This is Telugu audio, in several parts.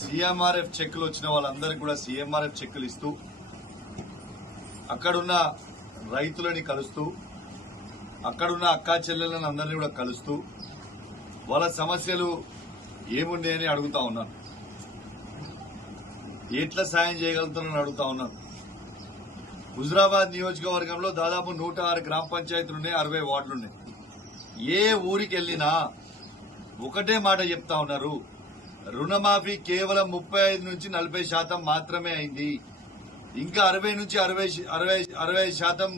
సీఎంఆర్ఎఫ్ చెక్కులు వచ్చిన వాళ్ళందరికీ కూడా సీఎంఆర్ఎఫ్ చెక్కులు ఇస్తూ అక్కడున్న రైతులని కలుస్తూ అక్కడున్న అక్కా చెల్లెలను అందరినీ కూడా కలుస్తూ వాళ్ళ సమస్యలు ఏమున్నాయని అడుగుతా ఉన్నాను. ఎట్లా సాయం చేయగలుగుతారని అడుగుతా ఉన్నాను. హుజురాబాద్ నియోజకవర్గంలో దాదాపు 106 గ్రామ పంచాయతీలున్నాయి, 60 వార్డులున్నాయి. ఏ ఊరికి వెళ్లినా ఒకటే మాట చెప్తా ఉన్నారు, రుణమాఫీ కేవలం 35 నుంచి 40% మాత్రమే అయింది, ఇంకా 60 నుంచి 60%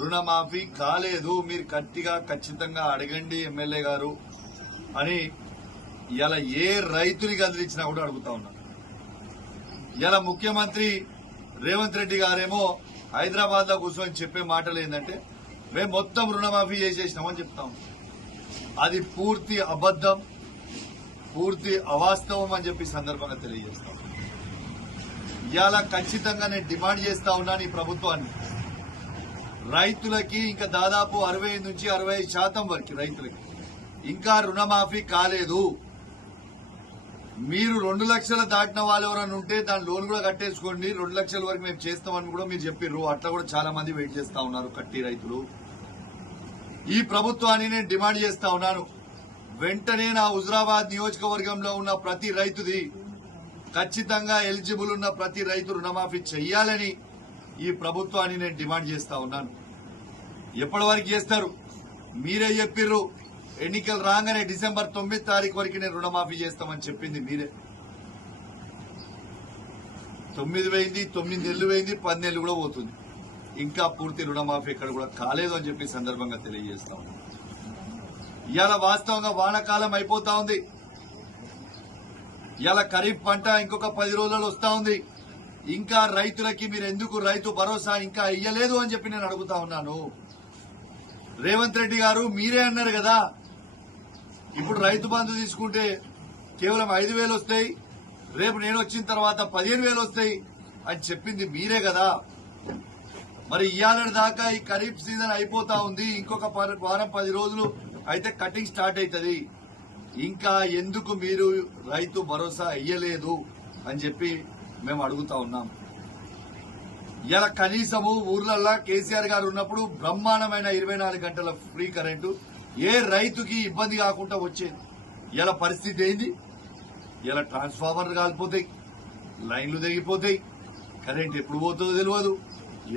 రుణమాఫీ కాలేదు, మీరు గట్టిగా ఖచ్చితంగా అడగండి ఎమ్మెల్యే గారు అని ఇలా ఏ రైతుని కదిలించినా కూడా అడుగుతా ఉన్నారు. ఇలా ముఖ్యమంత్రి రేవంత్ రెడ్డి గారేమో హైదరాబాద్ లో కూర్చొని చెప్పే మాటలు ఏంటంటే మేము మొత్తం రుణమాఫీ చేసేసినామని చెప్తాం. అది పూర్తి అబద్దం, పూర్తి అవాస్తవం అని చెప్పి సందర్భంగా తెలియజేస్తాం. ఇవాళ ఖచ్చితంగా నేను డిమాండ్ చేస్తా ఉన్నాను ఈ ప్రభుత్వాన్ని, రైతులకి ఇంకా దాదాపు 60 నుంచి 65% వరకు రైతులకి ఇంకా రుణమాఫీ కాలేదు. మీరు 2 లక్షలు దాటిన వాళ్ళు ఎవరైనా ఉంటే దాని లోన్ కూడా కట్టేసుకోండి, 2 లక్షల వరకు మేము చేస్తామని కూడా మీరు చెప్పిర్రు. అట్లా కూడా చాలా మంది వెయిట్ చేస్తా ఉన్నారు కట్టి రైతులు. ఈ ప్రభుత్వాన్ని నేను డిమాండ్ చేస్తా ఉన్నాను, వెంటనే నా హుజురాబాద్ నియోజకవర్గంలో ఉన్న ప్రతి రైతుది ఖచ్చితంగా ఎలిజిబుల్ ఉన్న ప్రతి రైతు రుణమాఫీ చెయ్యాలని ఈ ప్రభుత్వాన్ని నేను డిమాండ్ చేస్తా ఉన్నాను. ఎప్పటి వరకు చేస్తారు? మీరే చెప్పిర్రు, ఎన్నికలు రాగానే డిసెంబర్ 9 తారీఖు వరకు నేను రుణమాఫీ చేస్తామని చెప్పింది మీరే. 9 పోయింది, 9 నెలలు పోయింది, 10 నెలలు కూడా పోతుంది, ఇంకా పూర్తి రుణమాఫీ ఇక్కడ కూడా కాలేదు అని చెప్పి సందర్భంగా తెలియజేస్తాం. ఇవాళ వాస్తవంగా వానాకాలం అయిపోతా ఉంది. ఇవాళ ఖరీఫ్ పంట ఇంకొక 10 రోజులలో వస్తా ఉంది. ఇంకా రైతులకి మీరు ఎందుకు రైతు భరోసా ఇంకా ఇయ్యలేదు అని చెప్పి నేను అడుగుతా ఉన్నాను. రేవంత్ రెడ్డి గారు మీరే అన్నారు కదా, ఇప్పుడు రైతు బంధు తీసుకుంటే కేవలం 5,000 వస్తాయి, రేపు నేను వచ్చిన తర్వాత 15,000 వస్తాయి అని చెప్పింది మీరే కదా. మరి ఇవాళ దాకా ఈ ఖరీఫ్ సీజన్ అయిపోతా ఉంది, ఇంకొక వారం 10 రోజులు అయితే కటింగ్ స్టార్ట్ అవుతుంది, ఇంకా ఎందుకు మీరు రైతు భరోసా ఇయ్యలేదు అని చెప్పి మేము అడుగుతా ఉన్నాం. ఇలా కనీసము ఊర్లల్లో కేసీఆర్ గారు ఉన్నప్పుడు బ్రహ్మాండమైన 24 గంటల ఫ్రీ కరెంటు ఏ రైతుకి ఇబ్బంది కాకుండా వచ్చేది. ఇలా పరిస్థితి ఏంది? ఇలా ట్రాన్స్ఫార్మర్లు కాలిపోతాయి, లైన్లు తెగిపోతాయి, కరెంట్ ఎప్పుడు పోతుందో తెలియదు,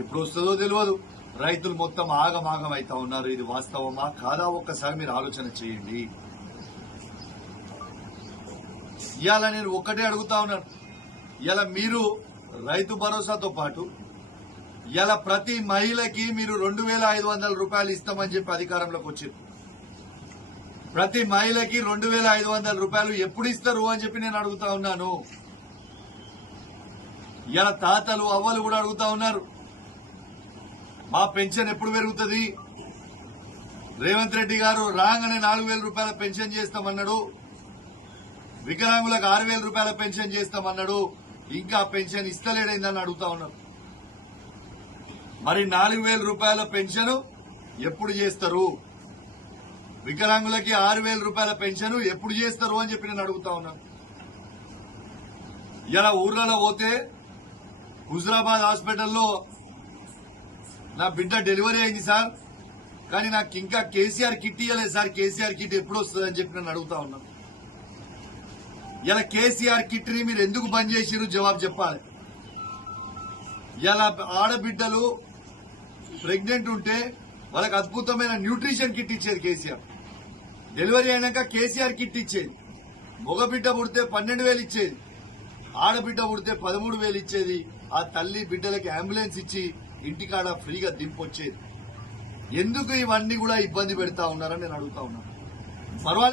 ఎప్పుడు వస్తుందో తెలియదు, రైతులు మొత్తం ఆగమాగం అవుతా ఉన్నారు. ఇది వాస్తవమా కాదా ఒక్కసారి మీరు ఆలోచన చేయండి. ఇవాళ నేను ఒక్కటే అడుగుతా ఉన్నాను, ఇలా మీరు రైతు భరోసాతో పాటు ఇలా ప్రతి మహిళకి మీరు 2,500 రూపాయలు ఇస్తామని చెప్పి అధికారంలోకి వచ్చారు. ప్రతి మహిళకి 2,500 రూపాయలు ఎప్పుడు ఇస్తారు అని చెప్పి నేను అడుగుతా ఉన్నాను. ఇలా తాతలు అవ్వలు కూడా అడుగుతా ఉన్నారు, మా పెన్షన్ ఎప్పుడు పెరుగుతుంది? రేవంత్ రెడ్డి గారు రాగానే 4,000 రూపాయల పెన్షన్ చేస్తామన్నాడు, వికలాంగులకు 6,000 రూపాయల పెన్షన్ చేస్తామన్నాడు, ఇంకా పెన్షన్ ఇస్తలేడైందని అడుగుతా ఉన్నారు. మరి 4,000 రూపాయల పెన్షన్ ఎప్పుడు చేస్తారు? వికలాంగులకి 6,000 రూపాయల పెన్షన్ ఎప్పుడు చేస్తారు అని చెప్పి నేను అడుగుతా ఉన్నాను. ఇలా ఊర్లలో పోతే హుజురాబాద్ హాస్పిటల్లో నా బిడ్డ డెలివరీ అయింది సార్, కానీ నాకు ఇంకా కేసీఆర్ కిట్ ఇవ్వలేదు సార్, కేసీఆర్ కిట్ ఎప్పుడు వస్తుందని చెప్పి నేను అడుగుతా ఉన్నాను. ఇలా కేసీఆర్ కిట్ ని మీరు ఎందుకు బంద్ చేసిరు జవాబు చెప్పాలి. ఇలా ఆడబిడ్డలు ప్రెగ్నెంట్ ఉంటే వాళ్ళకి అద్భుతమైన న్యూట్రిషన్ కిట్ ఇచ్చేది కేసీఆర్. డెలివరీ అయినాక కేసీఆర్ కిట్ ఇచ్చేది. మగబిడ్డ పుడితే 12,000 ఇచ్చేది, ఆడబిడ్డ పుడితే 13,000 ఇచ్చేది. ఆ తల్లి బిడ్డలకి అంబులెన్స్ ఇచ్చి ఇంటికాడ ఫ్రీగా దింపొచ్చేది. ఎందుకు ఇవన్నీ కూడా ఇబ్బంది పెడతా ఉన్నారని నేను అడుగుతా ఉన్నాను. పర్వాలేదు.